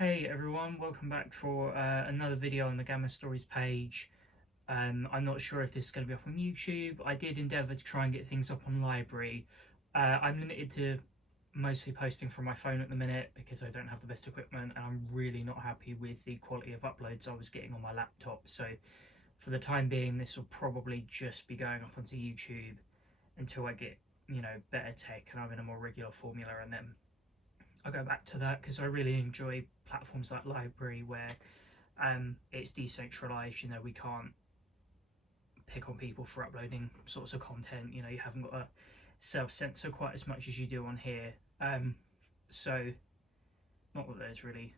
Hey everyone, welcome back for another video on the Gamma Stories page. I'm not sure if this is going to be up on YouTube. I did endeavour to try and get things up on Library. I'm limited to mostly posting from my phone at the minute because I don't have the best equipment, and I'm really not happy with the quality of uploads I was getting on my laptop. So for the time being, this will probably just be going up onto YouTube until I get, better tech and I'm in a more regular formula, and then I'll go back to that because I really enjoy platforms like Library where it's decentralized. We can't pick on people for uploading sorts of content. You haven't got to self-censor quite as much as you do on here. So not that there's really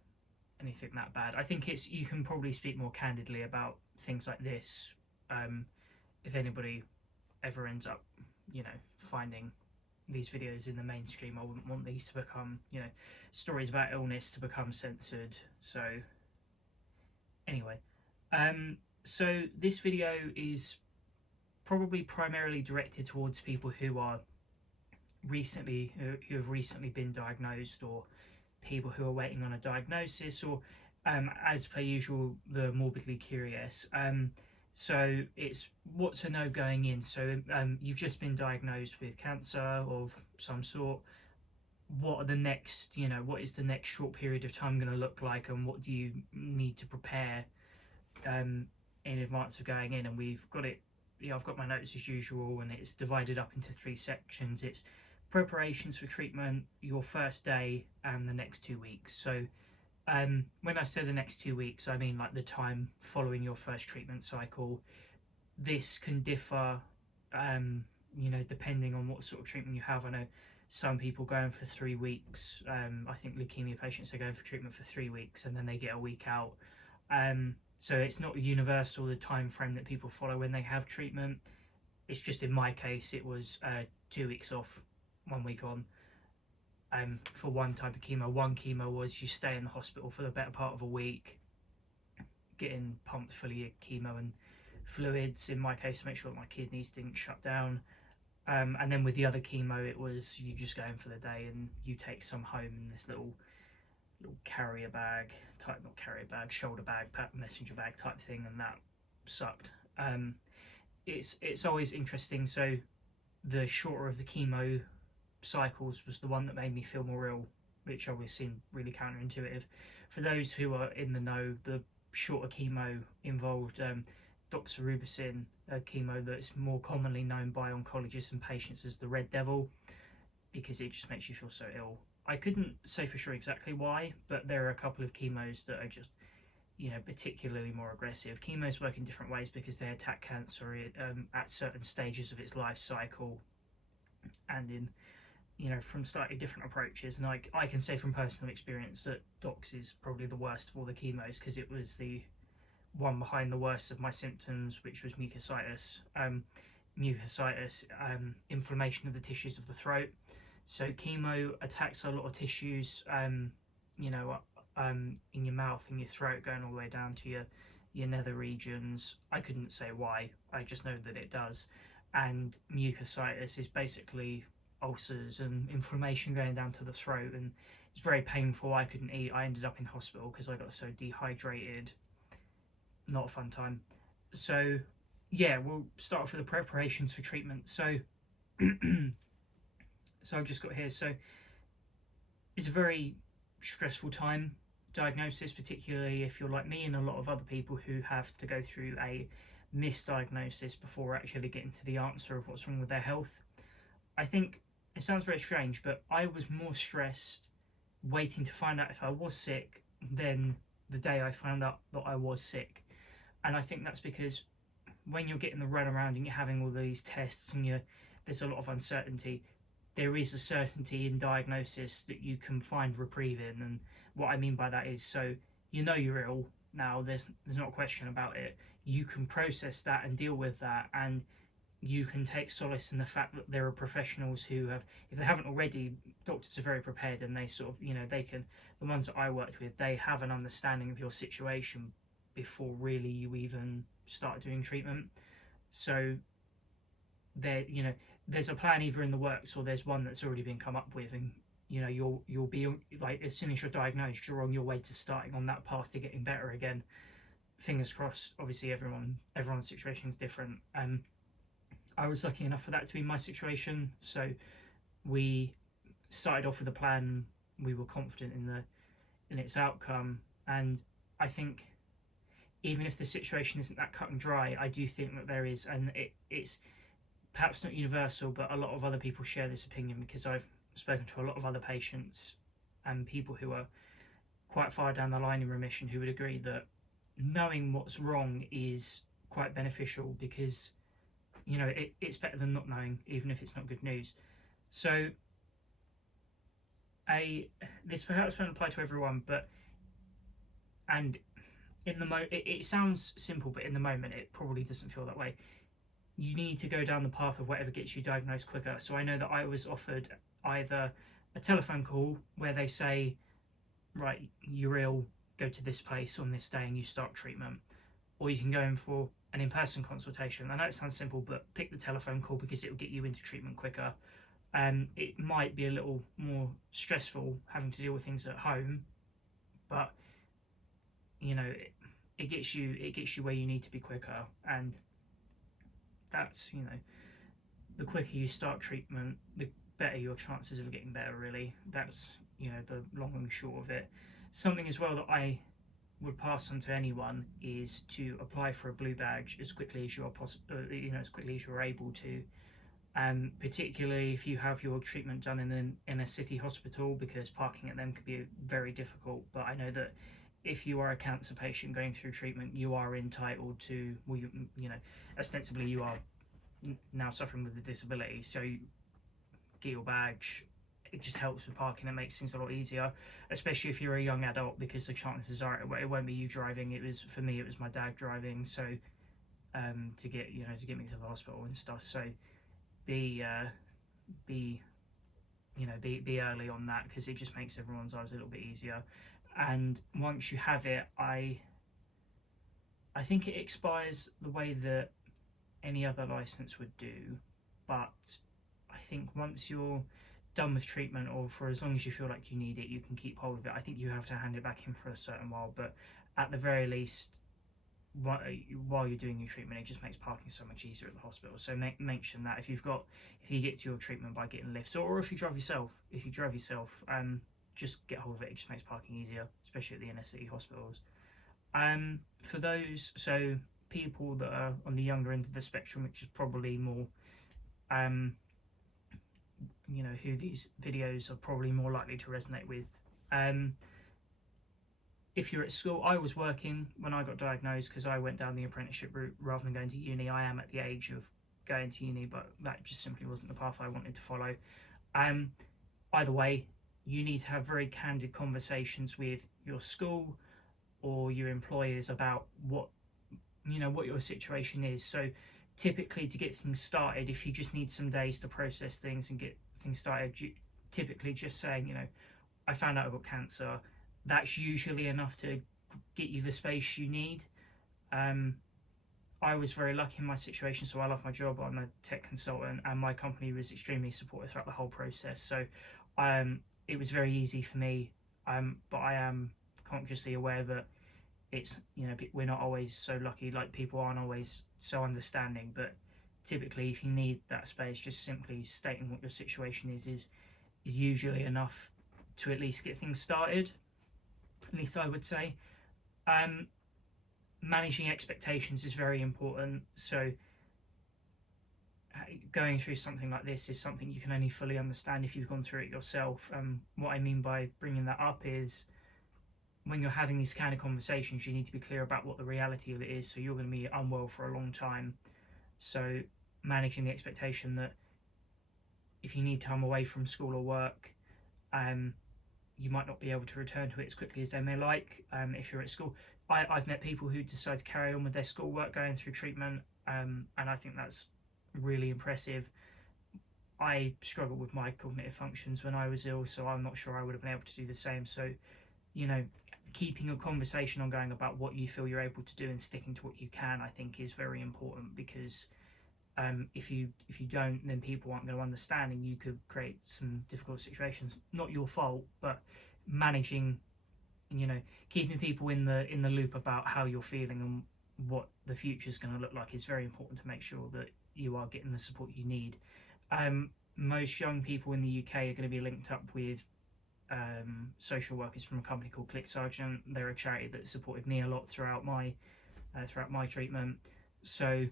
anything that bad. I think you can probably speak more candidly about things like this if anybody ever ends up, finding these videos in the mainstream. I wouldn't want these to become, stories about illness to become censored. So anyway, so this video is probably primarily directed towards people who have recently been diagnosed, or people who are waiting on a diagnosis, or as per usual, the morbidly curious. So it's what to know going in. So you've just been diagnosed with cancer of some sort. What are the next, what is the next short period of time going to look like, and what do you need to prepare in advance of going in? And we've got it, I've got my notes as usual, and it's divided up into 3 sections. It's preparations for treatment, your first day, and the next 2 weeks. So when I say the next 2 weeks, I mean like the time following your first treatment cycle. This can differ, depending on what sort of treatment you have. I know some people going for 3 weeks. I think leukemia patients are going for treatment for 3 weeks and then they get a week out. So it's not universal, the time frame that people follow when they have treatment. It's just, in my case, it was 2 weeks off, 1 week on. For one type of chemo. One chemo was you stay in the hospital for the better part of a week, getting pumped full of your chemo and fluids, in my case, to make sure that my kidneys didn't shut down. And then with the other chemo, it was you just go in for the day and you take some home in this little carrier bag type, not carrier bag, shoulder bag, messenger bag type thing, and that sucked. It's always interesting. So the shorter of the chemo cycles was the one that made me feel more ill, which always seemed really counterintuitive. For those who are in the know, the shorter chemo involved doxorubicin, a chemo that's more commonly known by oncologists and patients as the red devil, because it just makes you feel so ill. I couldn't say for sure exactly why, but there are a couple of chemos that are just, particularly more aggressive. Chemos work in different ways because they attack cancer at certain stages of its life cycle, and in, from slightly different approaches. And I can say from personal experience that dox is probably the worst of all the chemos, because it was the one behind the worst of my symptoms, which was mucositis. Inflammation of the tissues of the throat. So chemo attacks a lot of tissues, in your mouth, in your throat, going all the way down to your nether regions. I couldn't say why, I just know that it does. And mucositis is basically ulcers and inflammation going down to the throat, and it's very painful. I couldn't eat. I ended up in hospital because I got so dehydrated. Not a fun time. So yeah, we'll start off with the preparations for treatment. So so I've just got here. So it's a very stressful time, diagnosis, particularly if you're like me and a lot of other people who have to go through a misdiagnosis before actually getting to the answer of what's wrong with their health. I think it sounds very strange, but I was more stressed waiting to find out if I was sick than the day I found out that I was sick. And I think that's because when you're getting the runaround and you're having all these tests and there's a lot of uncertainty, there is a certainty in diagnosis that you can find reprieve in. And what I mean by that is, so you're ill now, there's not a question about it. You can process that and deal with that, and you can take solace in the fact that there are professionals who have, if they haven't already, doctors are very prepared, and they sort of, they can, the ones that I worked with, they have an understanding of your situation before really you even start doing treatment. So there's a plan either in the works, or there's one that's already been come up with, and you'll be like, as soon as you're diagnosed, you're on your way to starting on that path to getting better again. Fingers crossed. Obviously, everyone's situation is different. I was lucky enough for that to be my situation, so we started off with a plan. We were confident in its outcome, and I think even if the situation isn't that cut and dry, I do think that there is, and it's perhaps not universal, but a lot of other people share this opinion, because I've spoken to a lot of other patients and people who are quite far down the line in remission who would agree that knowing what's wrong is quite beneficial, because it's better than not knowing, even if it's not good news. So this perhaps won't apply to everyone, but and in the it sounds simple, but in the moment it probably doesn't feel that way. You need to go down the path of whatever gets you diagnosed quicker. So I know that I was offered either a telephone call where they say, right, you're ill, go to this place on this day and you start treatment, or you can go in for an in-person consultation. I know it sounds simple, but pick the telephone call because it will get you into treatment quicker. It might be a little more stressful having to deal with things at home, but it gets you where you need to be quicker, and that's the quicker you start treatment, the better your chances of getting better. Really, that's the long and short of it. Something as well that I would pass on to anyone is to apply for a blue badge as quickly as as quickly as you're able to. Particularly if you have your treatment done in a city hospital, because parking at them could be very difficult. But I know that if you are a cancer patient going through treatment, you are entitled to, well, ostensibly you are now suffering with a disability, so you get your badge. It just helps with parking. It makes things a lot easier, especially if you're a young adult, because the chances are it won't be you driving. For me, it was my dad driving, so to get me to the hospital and stuff. So be early on that, because it just makes everyone's lives a little bit easier. And once you have it, I think it expires the way that any other license would do, but I think once you're done with treatment, or for as long as you feel like you need it, you can keep hold of it. I think you have to hand it back in for a certain while, but at the very least, while you're doing your treatment, it just makes parking so much easier at the hospital. So mention that if you get to your treatment by getting lifts, or if you drive yourself, just get hold of it. It just makes parking easier, especially at the inner city hospitals. For those, so people that are on the younger end of the spectrum, which is probably more who these videos are probably more likely to resonate with. If you're at school, I was working when I got diagnosed, because I went down the apprenticeship route rather than going to uni. I am at the age of going to uni, but that just simply wasn't the path I wanted to follow. Either way, you need to have very candid conversations with your school or your employers about what your situation is. So typically, to get things started, if you just need some days to process things and get things started, typically just saying, I found out I got cancer, that's usually enough to get you the space you need. I was very lucky in my situation, so I love my job. I'm a tech consultant, and my company was extremely supportive throughout the whole process. So it was very easy for me, but I am consciously aware that it's we're not always so lucky. Like, people aren't always so understanding, but typically, if you need that space, just simply stating what your situation is usually enough to at least get things started. At least I would say. Managing expectations is very important. So going through something like this is something you can only fully understand if you've gone through it yourself. What I mean by bringing that up is, when you're having these kind of conversations, you need to be clear about what the reality of it is. So you're going to be unwell for a long time. So managing the expectation that if you need time away from school or work, you might not be able to return to it as quickly as they may like. If you're at school, I've met people who decide to carry on with their schoolwork going through treatment, and I think that's really impressive. I struggled with my cognitive functions when I was ill, so I'm not sure I would have been able to do the same. So, keeping a conversation ongoing about what you feel you're able to do and sticking to what you can, I think, is very important, because If you don't, then people aren't going to understand, and you could create some difficult situations. Not your fault, but managing, you know, keeping people in the loop about how you're feeling and what the future is going to look like is very important to make sure that you are getting the support you need. Most young people in the UK are going to be linked up with social workers from a company called Click Sergeant. They're a charity that supported me a lot throughout my treatment. So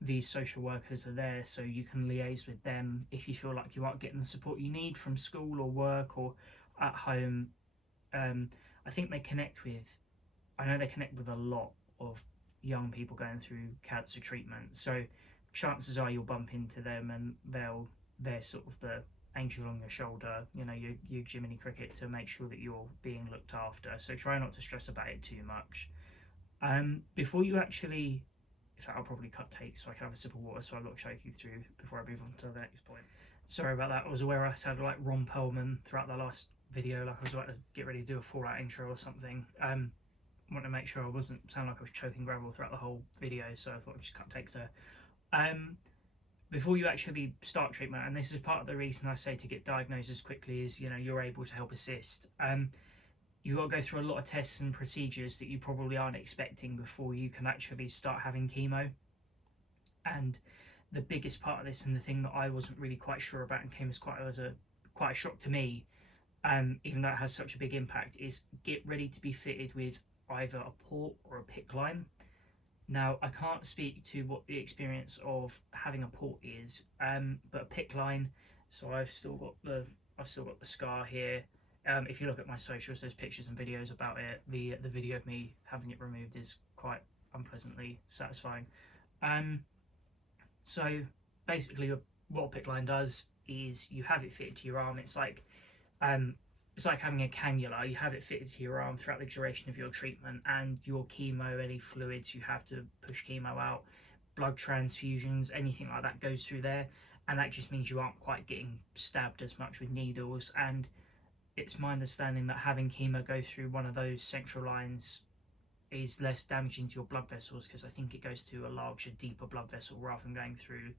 these social workers are there, so you can liaise with them if you feel like you aren't getting the support you need from school or work or at home. I think they connect with. I know they connect with a lot of young people going through cancer treatment. So chances are you'll bump into them, and they're sort of the angel on your shoulder. You know, your Jiminy Cricket to make sure that you're being looked after. So try not to stress about it too much. Before you actually, in fact, I'll probably cut takes so I can have a sip of water so I look shaky through before I move on to the next point. Sorry about that. I was aware I sounded like Ron Perlman throughout the last video, like I was about to get ready to do a Fallout intro or something. Want to make sure I wasn't sound like I was choking gravel throughout the whole video, so I thought I'd just cut takes there. Before you actually start treatment, and this is part of the reason I say to get diagnosed as quickly as you're able to help assist. You got to go through a lot of tests and procedures that you probably aren't expecting before you can actually start having chemo. And the biggest part of this, and the thing that I wasn't really quite sure about and came as quite a shock to me, even though it has such a big impact, is get ready to be fitted with either a port or a PICC line. Now, I can't speak to what the experience of having a port is, but a PICC line. So I've still got the scar here. If you look at my socials, there's pictures and videos about it. The video of me having it removed is quite unpleasantly satisfying. So basically, what a PICC line does is you have it fitted to your arm. It's like having a cannula. You have it fitted to your arm throughout the duration of your treatment, and your chemo, any fluids you have to push chemo out, blood transfusions, anything like that goes through there, and that just means you aren't quite getting stabbed as much with needles. And it's my understanding that having chemo go through one of those central lines is less damaging to your blood vessels, because I think it goes to a larger, deeper blood vessel rather than going through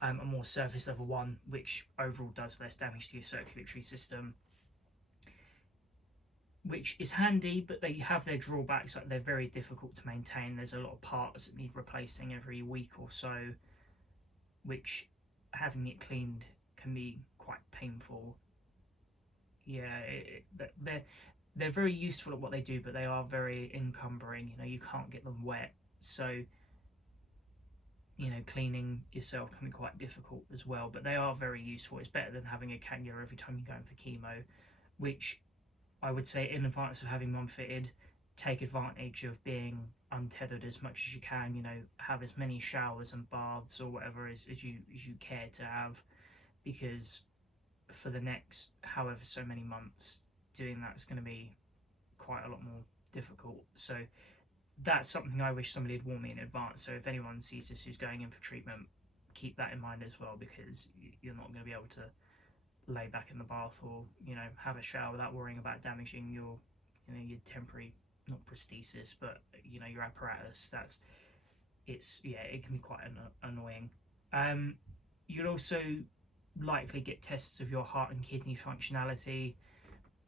a more surface level one, which overall does less damage to your circulatory system, which is handy, but they have their drawbacks. Like, they're very difficult to maintain. There's a lot of parts that need replacing every week or so, which having it cleaned can be quite painful. Yeah, they're very useful at what they do, but they are very encumbering. You can't get them wet, so cleaning yourself can be quite difficult as well. But they are very useful. It's better than having a cannula every time you're going for chemo, which I would say, in advance of having one fitted, take advantage of being untethered as much as you can. Have as many showers and baths or whatever as you care to have, because for the next however so many months, doing that's going to be quite a lot more difficult. So that's something I wish somebody had warned me in advance. So if anyone sees this who's going in for treatment, keep that in mind as well, because you're not going to be able to lay back in the bath or have a shower without worrying about damaging your your temporary, not prosthesis, but your apparatus. It can be quite annoying. You'll also likely get tests of your heart and kidney functionality.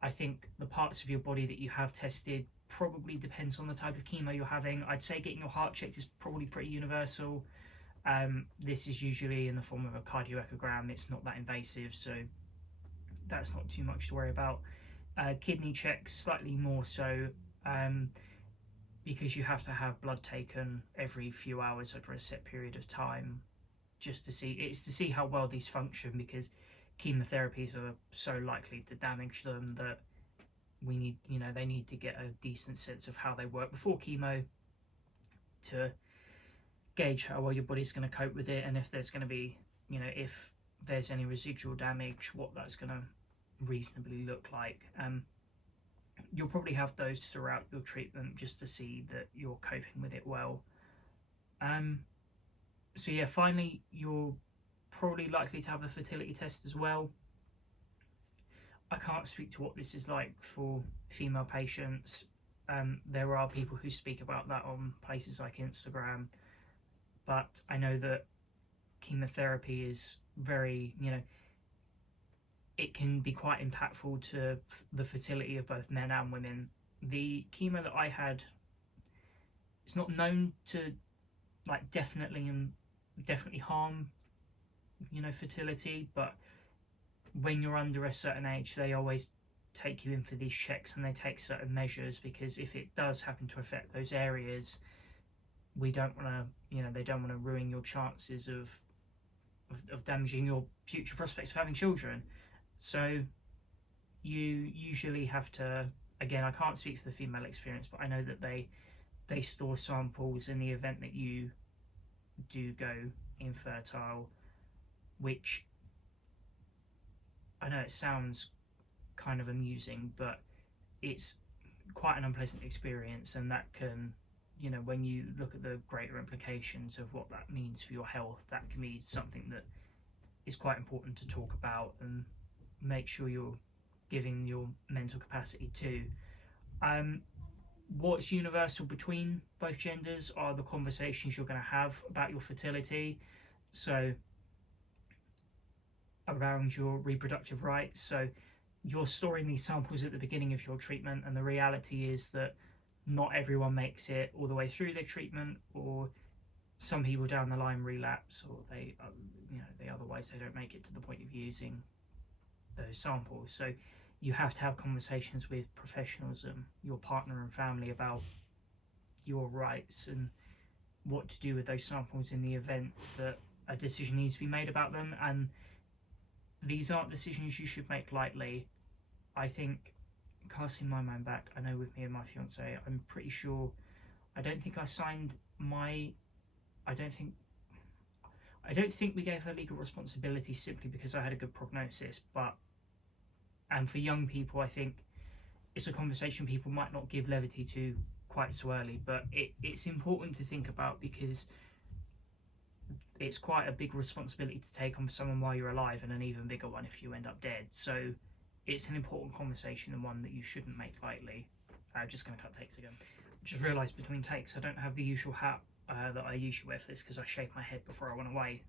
I think the parts of your body that you have tested probably depends on the type of chemo you're having. I'd say getting your heart checked is probably pretty universal. This is usually in the form of a cardioechogram. It's not that invasive, so that's not too much to worry about. Kidney checks slightly more so, because you have to have blood taken every few hours over a set period of time, just to see how well these function, because chemotherapies are so likely to damage them that they need to get a decent sense of how they work before chemo to gauge how well your body's going to cope with it, and if there's going to be if there's any residual damage, what that's going to reasonably look like. You'll probably have those throughout your treatment just to see that you're coping with it well. So yeah, finally, you're probably likely to have a fertility test as well. I can't speak to what this is like for female patients. There are people who speak about that on places like Instagram, but I know that chemotherapy is very, it can be quite impactful to the fertility of both men and women. The chemo that I had, it's not known to like definitely harm, fertility, but when you're under a certain age, they always take you in for these checks and they take certain measures, because if it does happen to affect those areas, we don't want to, they don't want to ruin your chances of damaging your future prospects of having children. So you usually have to, again, I can't speak for the female experience, but I know that they store samples in the event that you do go infertile, which I know it sounds kind of amusing, but it's quite an unpleasant experience, and that can, when you look at the greater implications of what that means for your health, that can be something that is quite important to talk about and make sure you're giving your mental capacity to. What's universal between both genders are the conversations you're going to have about your fertility. So around your reproductive rights. So you're storing these samples at the beginning of your treatment, and the reality is that not everyone makes it all the way through their treatment, or some people down the line relapse, or they otherwise they don't make it to the point of using those samples. So you have to have conversations with professionals and your partner and family about your rights and what to do with those samples in the event that a decision needs to be made about them. And these aren't decisions you should make lightly. I think, casting my mind back, I know with me and my fiance, I'm pretty sure, I don't think we gave her legal responsibility simply because I had a good prognosis, and for young people, I think it's a conversation people might not give levity to quite so early, but it's important to think about, because it's quite a big responsibility to take on for someone while you're alive, and an even bigger one if you end up dead. So it's an important conversation, and one that you shouldn't make lightly. I'm just going to cut takes again. Just realised between takes I don't have the usual hat that I usually wear for this, because I shave my head before I went away.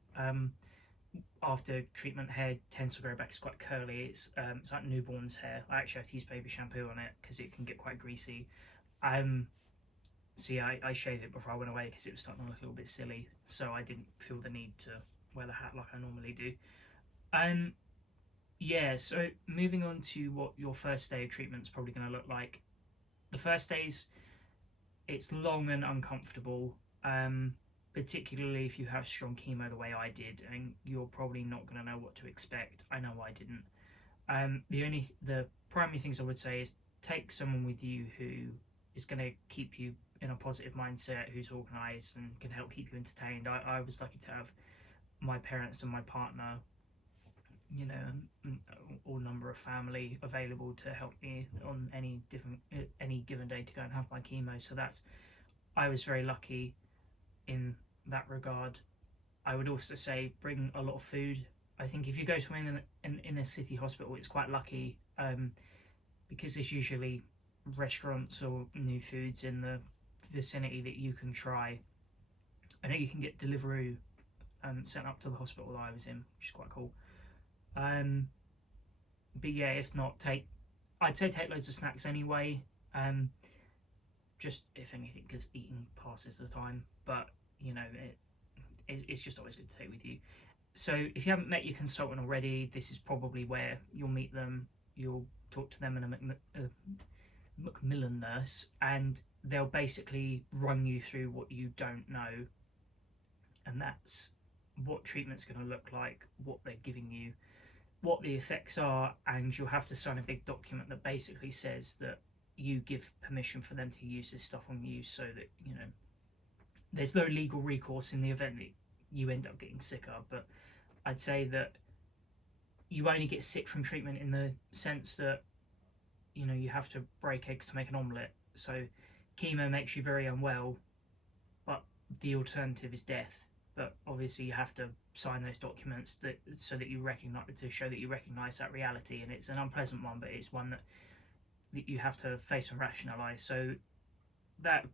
After treatment, hair tends to grow back. It's quite curly. It's like newborn's hair. I actually have to use baby shampoo on it because it can get quite greasy. So yeah, I shaved it before I went away because it was starting to look a little bit silly, so I didn't feel the need to wear the hat like I normally do. Yeah, so moving on to what your first day of treatment's probably going to look like. The first days, it's long and uncomfortable, particularly if you have strong chemo the way I did, and you're probably not going to know what to expect. I know I didn't. The primary things I would say is take someone with you who is going to keep you in a positive mindset, who's organised and can help keep you entertained. I was lucky to have my parents and my partner, all number of family available to help me on any given day to go and have my chemo. So I was very lucky in that regard. I would also say bring a lot of food. I think if you go to in a city hospital, it's quite lucky, because there's usually restaurants or new foods in the vicinity that you can try. I know you can get Deliveroo sent up to the hospital that I was in, which is quite cool. But yeah, if not, I'd say take loads of snacks anyway. Just if anything, because eating passes the time. But it's just always good to take with you. So if you haven't met your consultant already, this is probably where you'll meet them. You'll talk to them in a Macmillan nurse, and they'll basically run you through what you don't know, and that's what treatment's going to look like, what they're giving you, what the effects are, and you'll have to sign a big document that basically says that you give permission for them to use this stuff on you, so that there's no legal recourse in the event that you end up getting sicker. But I'd say that you only get sick from treatment in the sense that you have to break eggs to make an omelette. So chemo makes you very unwell, but the alternative is death. But obviously you have to sign those documents so that you recognize, to show that you recognise that reality, and it's an unpleasant one, but it's one that you have to face and rationalise. So that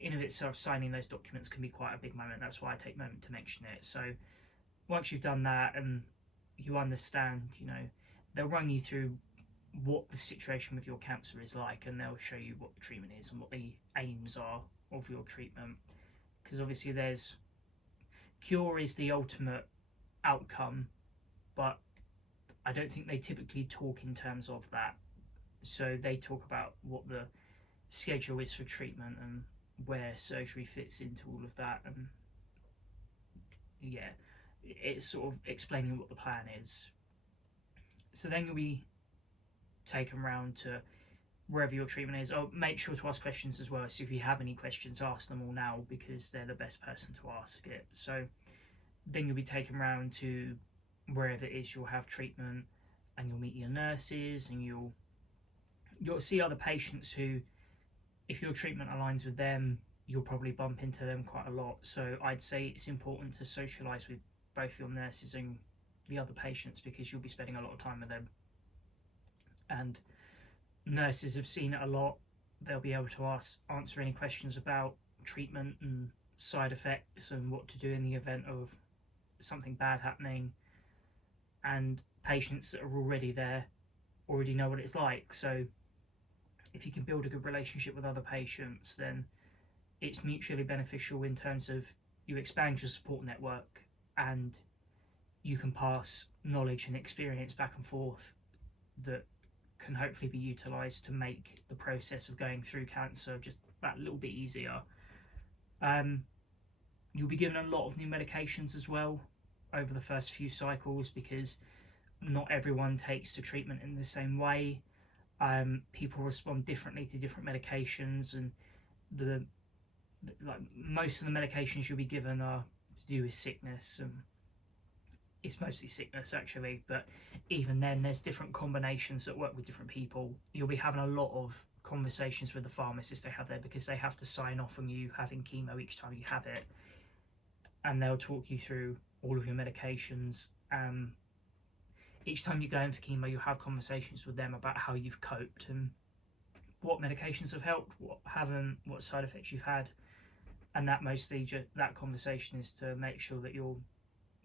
in of itself, signing those documents can be quite a big moment. That's why I take a moment to mention it. So once you've done that and you understand, they'll run you through what the situation with your cancer is like, and they'll show you what the treatment is and what the aims are of your treatment. Because obviously, there's cure is the ultimate outcome, but I don't think they typically talk in terms of that. So they talk about what the schedule is for treatment and where surgery fits into all of that, and yeah, it's sort of explaining what the plan is. So then you'll be taken around to wherever your treatment is. Oh, make sure to ask questions as well. So if you have any questions, ask them all now, because they're the best person to ask it. So then you'll be taken around to wherever it is you'll have treatment, and you'll meet your nurses, and you'll see other patients who, if your treatment aligns with them, you'll probably bump into them quite a lot. So I'd say it's important to socialise with both your nurses and the other patients, because you'll be spending a lot of time with them. And nurses have seen it a lot. They'll be able to answer any questions about treatment and side effects and what to do in the event of something bad happening. And patients that are already there already know what it's like. So if you can build a good relationship with other patients, then it's mutually beneficial in terms of you expand your support network, and you can pass knowledge and experience back and forth that can hopefully be utilised to make the process of going through cancer just that little bit easier. You'll be given a lot of new medications as well over the first few cycles, because not everyone takes to treatment in the same way. People respond differently to different medications, and most of the medications you'll be given are to do with sickness, and it's mostly sickness actually, but even then there's different combinations that work with different people. You'll be having a lot of conversations with the pharmacist they have there, because they have to sign off on you having chemo each time you have it, and they'll talk you through all of your medications. Each time you go in for chemo, you'll have conversations with them about how you've coped and what medications have helped, what haven't, what side effects you've had, and that mostly that conversation is to make sure that you're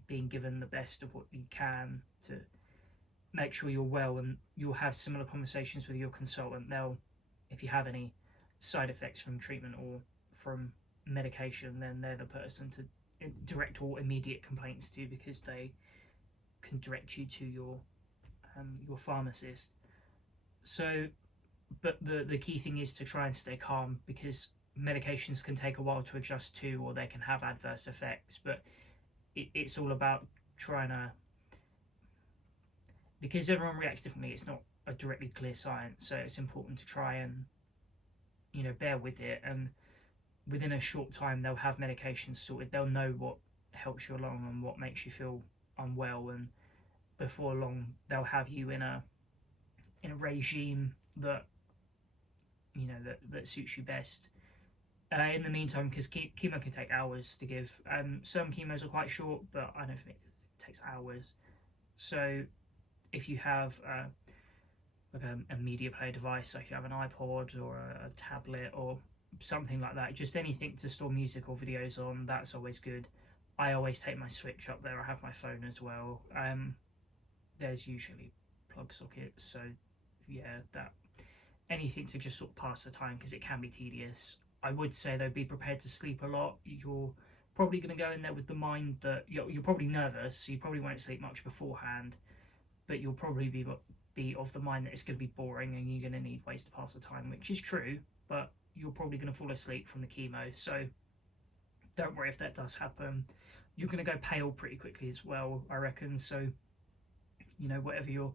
being given the best of what you can to make sure you're well. And you'll have similar conversations with your consultant. They'll, if you have any side effects from treatment or from medication, then they're the person to direct all immediate complaints to, because they can direct you to your pharmacist. So, but the key thing is to try and stay calm, because medications can take a while to adjust to, or they can have adverse effects. But it's all about trying to, because everyone reacts differently, it's not a directly clear science, so it's important to try and bear with it. And within a short time they'll have medications sorted, they'll know what helps you along and what makes you feel unwell, and before long they'll have you in a regime that that suits you best. In the meantime, because chemo can take hours to give, some chemos are quite short, but I don't think it takes hours. So if you have like a media player device, like you have an iPod or a tablet or something like that, just anything to store music or videos on, that's always good. I always take my Switch up there. I have my phone as well. There's usually plug sockets, so yeah, that anything to just sort of pass the time, because it can be tedious. I would say though, be prepared to sleep a lot. You're probably going to go in there with the mind that you're probably nervous, so you probably won't sleep much beforehand, but you'll probably be of the mind that it's going to be boring and you're going to need ways to pass the time, which is true, but you're probably going to fall asleep from the chemo, so don't worry if that does happen. You're going to go pale pretty quickly as well, I reckon, so whatever your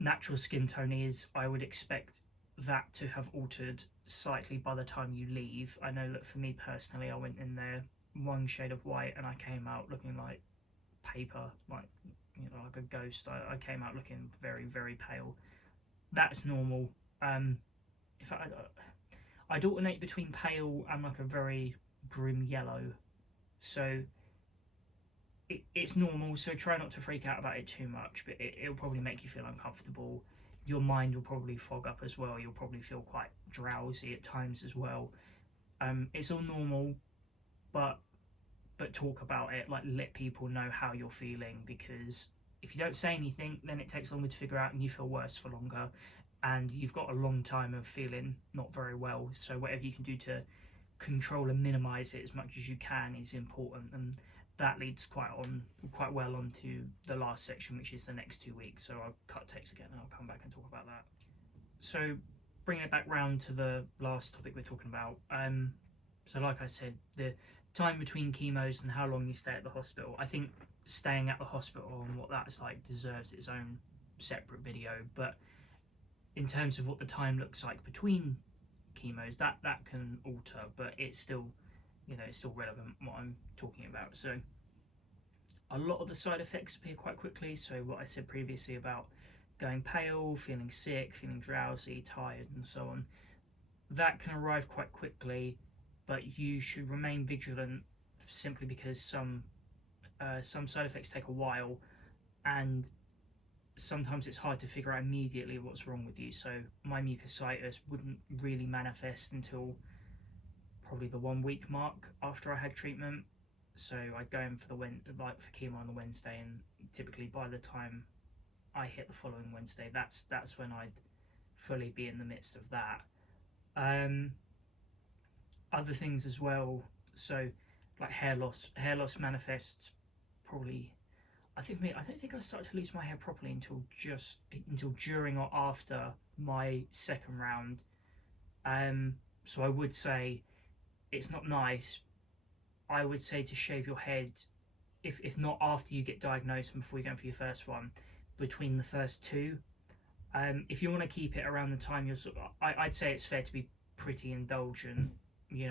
natural skin tone is, I would expect that to have altered slightly by the time you leave. I know that for me personally, I went in there one shade of white and I came out looking like paper, like like a ghost. I came out looking very, very pale. That's normal. In fact, I'd alternate between pale and like a very grim yellow, so it's normal. So try not to freak out about it too much, but it'll probably make you feel uncomfortable. Your mind will probably fog up as well. You'll probably feel quite drowsy at times as well. It's all normal, but talk about it. Like, let people know how you're feeling, because if you don't say anything, then it takes longer to figure out, and you feel worse for longer, and you've got a long time of feeling not very well. So whatever you can do to control and minimize it as much as you can is important, and that leads quite well onto the last section, which is the next 2 weeks. So I'll cut text again and I'll come back and talk about that. So bringing it back round to the last topic we're talking about, so like I said, the time between chemos and how long you stay at the hospital, I think staying at the hospital and what that's like deserves its own separate video. But in terms of what the time looks like between chemos, that can alter, but it's still, it's still relevant what I'm talking about. So a lot of the side effects appear quite quickly. So what I said previously about going pale, feeling sick, feeling drowsy, tired, and so on, that can arrive quite quickly, but you should remain vigilant, simply because some side effects take a while, and sometimes it's hard to figure out immediately what's wrong with you. So my mucositis wouldn't really manifest until probably the 1 week mark after I had treatment. So I'd go in for for chemo on the Wednesday, and typically by the time I hit the following Wednesday, that's when I'd fully be in the midst of that. Other things as well, so like hair loss manifests probably. I don't think I started to lose my hair properly until during or after my second round. So I would say it's not nice. I would say to shave your head, if not after you get diagnosed and before you go for your first one, between the first two. If you want to keep it around the time I'd say it's fair to be pretty indulgent,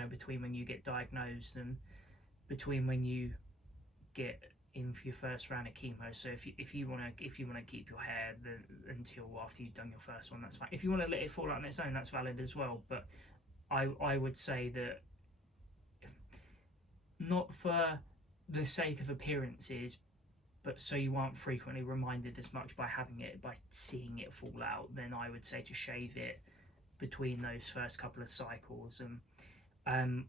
between when you get diagnosed and between when you get in for your first round of chemo. So if you want to keep your hair until after you've done your first one, that's fine. If you want to let it fall out on its own, that's valid as well. But I would say that, not for the sake of appearances, but so you aren't frequently reminded as much by seeing it fall out, then I would say to shave it between those first couple of cycles. And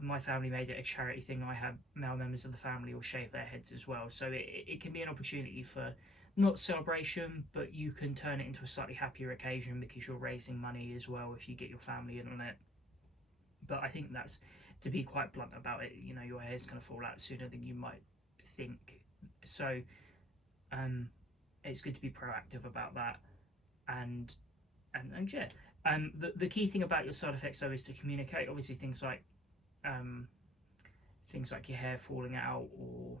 my family made it a charity thing. I have male members of the family will shave their heads as well, so it can be an opportunity for not celebration, but you can turn it into a slightly happier occasion because you're raising money as well if you get your family in on it. But I think that's, to be quite blunt about it, your hair's going to fall out sooner than you might think. So it's good to be proactive about that, and yeah. The key thing about your side effects, though, is to communicate. Obviously, things like your hair falling out, or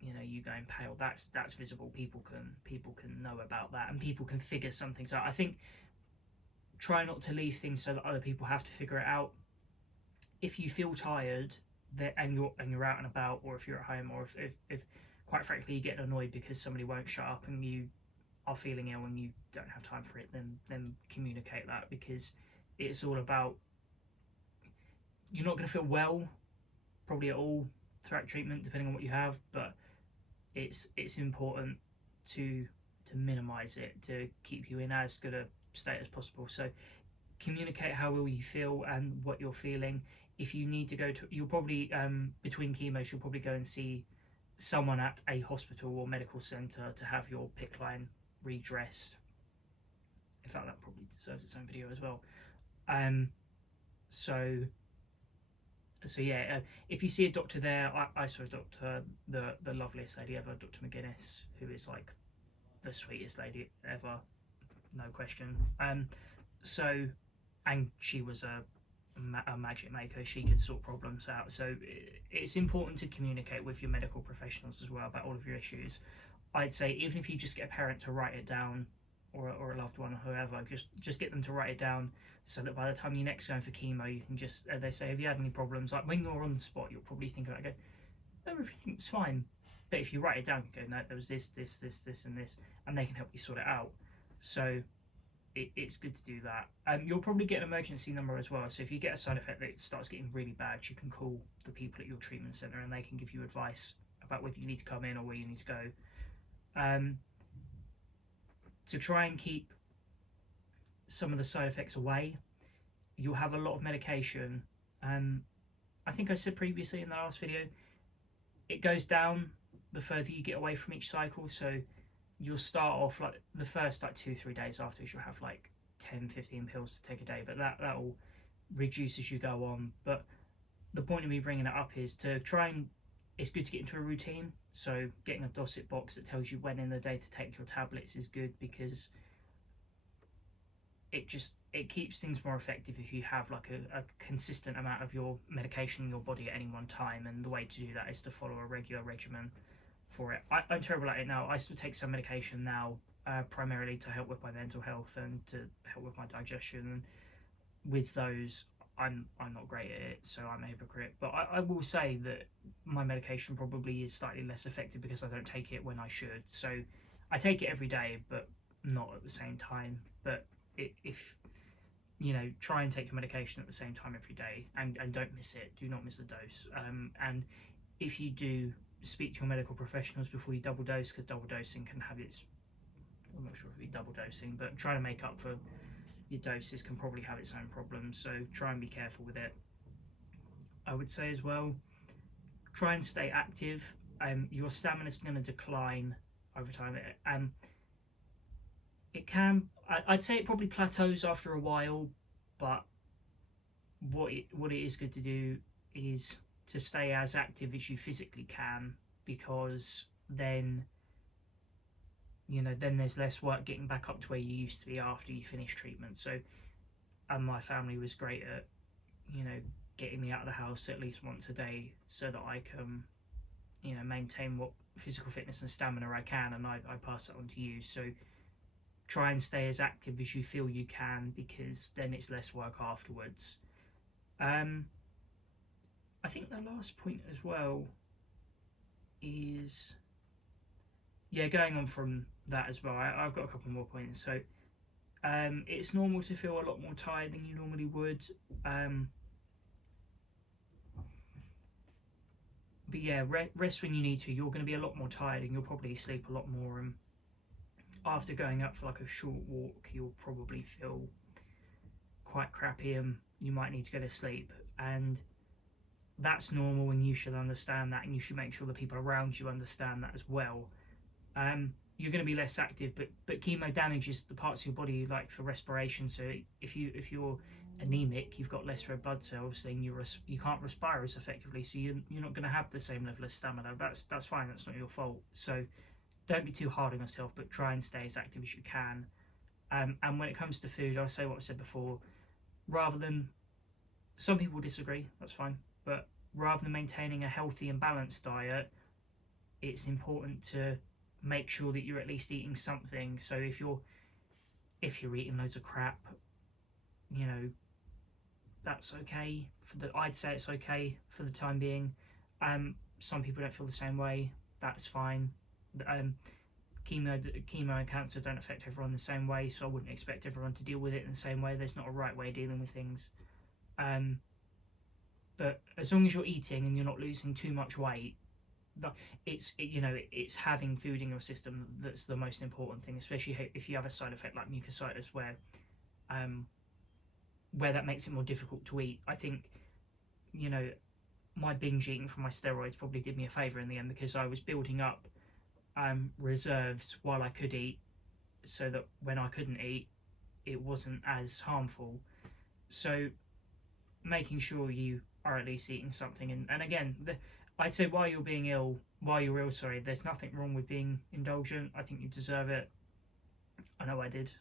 you going pale, that's visible. People can know about that, and people can figure some things out. I think try not to leave things so that other people have to figure it out. If you feel tired and you're out and about, or if you're at home, or if quite frankly you get annoyed because somebody won't shut up and you are feeling ill and you don't have time for it, then communicate that, because it's all about, you're not going to feel well probably at all throughout treatment, depending on what you have, but it's important to minimize it, to keep you in as good a state as possible. So communicate how ill you feel and what you're feeling. If you need to go to, you'll probably between chemos you'll probably go and see someone at a hospital or medical centre to have your PICC line redressed. In fact, that probably deserves its own video as well. So yeah, if you see a doctor there, I saw a doctor, the loveliest lady ever, Dr. McGuinness, who is like the sweetest lady ever, no question. So, and she was a magic maker. She could sort problems out. So it's important to communicate with your medical professionals as well about all of your issues. I'd say even if you just get a parent to write it down, or a loved one or whoever, just get them to write it down, so that by the time you're next going for chemo, you can just, they say, have you had any problems? Like when you're on the spot, you'll probably think about it, go, no, everything's fine. But if you write it down, you go, no, there was this, and this, and they can help you sort it out. So it's good to do that. You'll probably get an emergency number as well. So if you get a side effect that starts getting really bad, you can call the people at your treatment centre and they can give you advice about whether you need to come in or where you need to go. To try and keep some of the side effects away, you'll have a lot of medication I think I said previously in the last video, it goes down the further you get away from each cycle. So you'll start off like the first like 2-3 days afterwards, you'll have like 10-15 pills to take a day, but that will reduce as you go on. But the point of me bringing it up is to try and, it's good to get into a routine. So getting a Dosset box that tells you when in the day to take your tablets is good, because it keeps things more effective if you have like a consistent amount of your medication in your body at any one time. And the way to do that is to follow a regular regimen for it. I'm terrible at it now. I still take some medication now, primarily to help with my mental health and to help with my digestion. And with those, I'm not great at it, so I'm a hypocrite. But I will say that my medication probably is slightly less effective because I don't take it when I should. So I take it every day, but not at the same time. But if you know, try and take your medication at the same time every day, and don't miss it. Do not miss a dose. And if you do, speak to your medical professionals before you double dose, because double dosing can have its, I'm not sure if it'd be double dosing, but trying to make up for your doses can probably have its own problems. So try and be careful with it. I would say as well, try and stay active. Your stamina is going to decline over time. It can, I'd say it probably plateaus after a while, but what it is good to do is to stay as active as you physically can, because then, you know, then there's less work getting back up to where you used to be after you finish treatment. So, and my family was great at, you know, getting me out of the house at least once a day so that I can, you know, maintain what physical fitness and stamina I can, and I pass that on to you. So try and stay as active as you feel you can, because then it's less work afterwards. I think the last point as well is, yeah, going on from that as well, I've got a couple more points. So it's normal to feel a lot more tired than you normally would. But yeah, rest when you need to. You're going to be a lot more tired and you'll probably sleep a lot more. And after going up for like a short walk, you'll probably feel quite crappy and you might need to go to sleep. And that's normal, and you should understand that, and you should make sure the people around you understand that as well. You're going to be less active, but chemo damages the parts of your body like for respiration. So if you're anemic, you've got less red blood cells, then you can't respire as effectively. So you're not going to have the same level of stamina. That's fine. That's not your fault. So don't be too hard on yourself, but try and stay as active as you can. And when it comes to food, I'll say what I said before. Rather than, some people disagree, that's fine, but rather than maintaining a healthy and balanced diet, it's important to make sure that you're at least eating something. So if you're eating loads of crap, you know, that's okay. I'd say it's okay for the time being. Some people don't feel the same way. That's fine. Chemo and cancer don't affect everyone the same way, so I wouldn't expect everyone to deal with it in the same way. There's not a right way of dealing with things. But as long as you're eating and you're not losing too much weight, it's having food in your system that's the most important thing, especially if you have a side effect like mucositis where that makes it more difficult to eat. I think, you know, my binge eating from my steroids probably did me a favour in the end, because I was building up reserves while I could eat, so that when I couldn't eat, it wasn't as harmful. So making sure you are at least eating something, and again, I'd say while you're ill, there's nothing wrong with being indulgent. I think you deserve it. I know I did.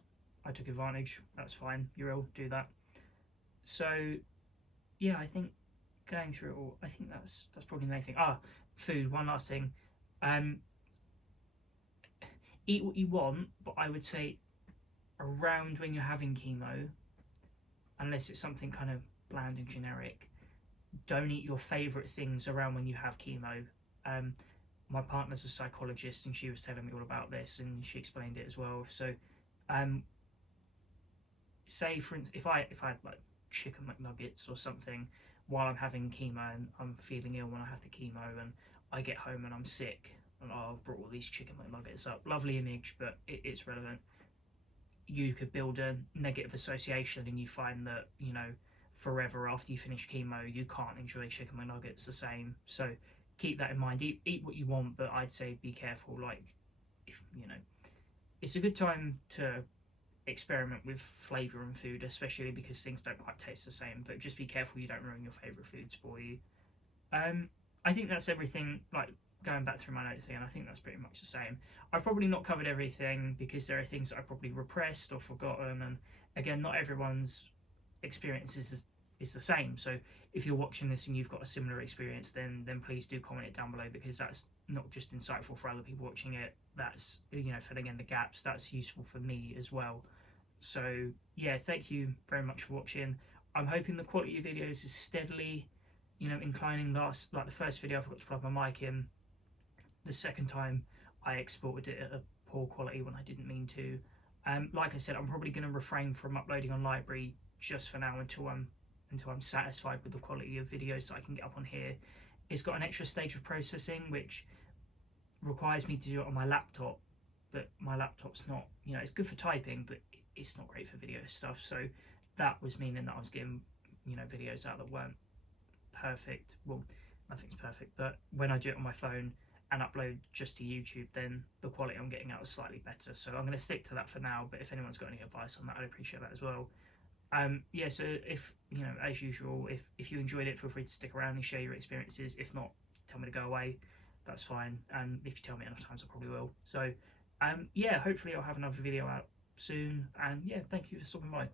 I took advantage. That's fine. You're ill, do that. So yeah, I think going through it all, I think that's probably the main thing. Food, one last thing. Eat what you want, but I would say around when you're having chemo, unless it's something kind of bland and generic, don't eat your favourite things around when you have chemo. My partner's a psychologist and she was telling me all about this, and she explained it as well. So say for instance, if I had like chicken McNuggets or something while I'm having chemo and I'm feeling ill when I have the chemo, and I get home and I'm sick, and I've brought all these chicken McNuggets up, lovely image, but it's relevant. You could build a negative association, and you find that, you know, forever after you finish chemo. You can't enjoy chicken McNuggets the same. So keep that in mind. Eat what you want, but I'd say be careful. Like, if you know, it's a good time to experiment with flavour and food, especially because things don't quite taste the same. But just be careful you don't ruin your favourite foods for you. I think that's everything. Like, going back through my notes again, I think that's pretty much the same. I've probably not covered everything because there are things that I probably repressed or forgotten, and again, not everyone's experience is the same. So if you're watching this and you've got a similar experience, then please do comment it down below, because that's not just insightful for other people watching it. That's, you know, filling in the gaps. That's useful for me as well. So yeah, thank you very much for watching. I'm hoping the quality of videos is steadily, you know, inclining. Like the first video, I forgot to plug my mic in. The second time, I exported it at a poor quality when I didn't mean to. Like I said, I'm probably going to refrain from uploading on Library just for now until I'm satisfied with the quality of videos that I can get up on here. It's got an extra stage of processing which requires me to do it on my laptop, but my laptop's not, you know, it's good for typing, but it's not great for video stuff. So that was meaning that I was getting, you know, videos out that weren't perfect. Well, nothing's perfect, but when I do it on my phone and upload just to YouTube, then the quality I'm getting out is slightly better. So I'm going to stick to that for now, but if anyone's got any advice on that, I'd appreciate that as well. Yeah, so if, you know, as usual, if you enjoyed it, feel free to stick around and share your experiences. If not, tell me to go away. That's fine. And if you tell me enough times, I probably will. So yeah, hopefully I'll have another video out soon. And yeah, thank you for stopping by.